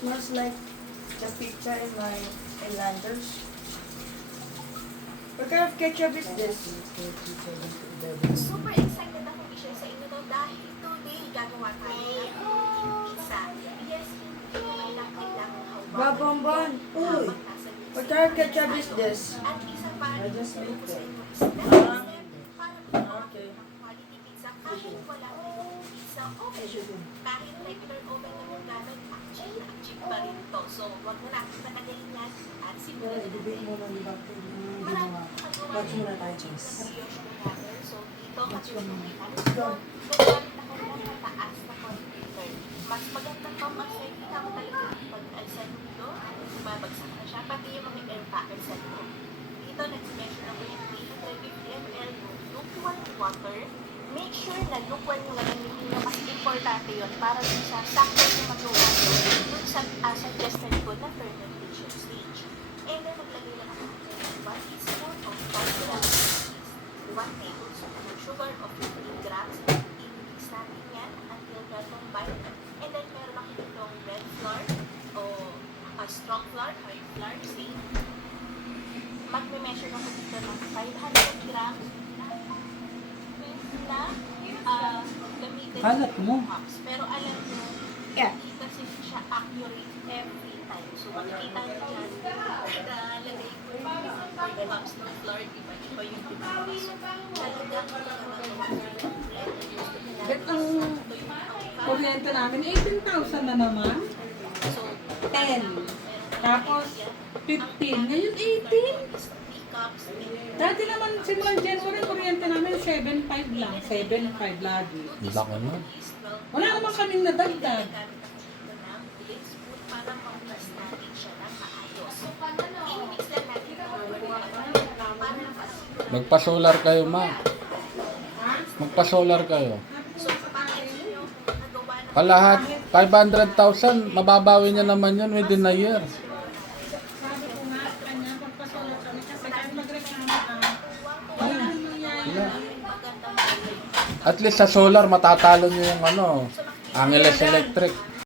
Smells like the pizza in my Landers. What kind of ketchup is this? Super excited ako i-share sa inyo to dahil today gagawa tayo ng pizza. Yes, hindi naman lang kailangan hawakan. Babamban! Uy! Habang nasa pizza. What kind of ketchup is this? At isa pa, I just ito made ko sa it. inyo is step by step para gumawa Okay. ng quality pizza kahit wala kayong pizza oven. Kahit regular oven lang yung gamit, cheap pa rin to. So, wag na natin patagalin yan at simulan na natin. Watch muna tayo, Chase. So, dito, kasi yung gagamit ako ng mataas na container. Mas maganda pa kasi kita ko talaga pag sa dito, bumabagsak na siya, pati yung mga air packers sa loob. Dito, nag-measure ako yung 350 ml lukewarm water. Make sure na lukewarm yung gagamitin nyo kasi importante yun para dun sa sakto yung magawa nyo dun sa suggested ko na fermentation stage. And then, maglagay lang ako ng 1 teaspoon of vanilla cheese, 1 tablespoon of sugar of 15 grams. I-mix natin yan until na-combine. And then, meron ako ditong red flour o strong flour, hard flour, same. Magme-measure ako dito ng 500 grams na gamitin Kalat mo. cups. Pero alam mo, Yeah. hindi kasi siya accurate every time. So, makikita nyo dyan, nalagay ko yung 5 cups ng flour, iba yung pinagawa. So, talagang Bet ang kuryente namin, 18,000 na naman. So, 10. Tapos, 15. Ngayon, 18. Dati naman, simulang January, kuryente namin, 7,500 lang. 7,500 lagi. Laki na. Wala naman kaming nadagdag. Para ma-press natin siya ng maayos. I-mix lang natin para Magpa-solar kayo, ma. Magpa-solar kayo. So, bakit nyo nagawa ng Palahat, 500,000, mababawi niya naman yun within a year. Sabi ko nga, kanya, pagpasola kami kasi kahit magreklamo ka, wala nang mangyayari. At least sa solar, matatalo niyo yung Angeles Electric.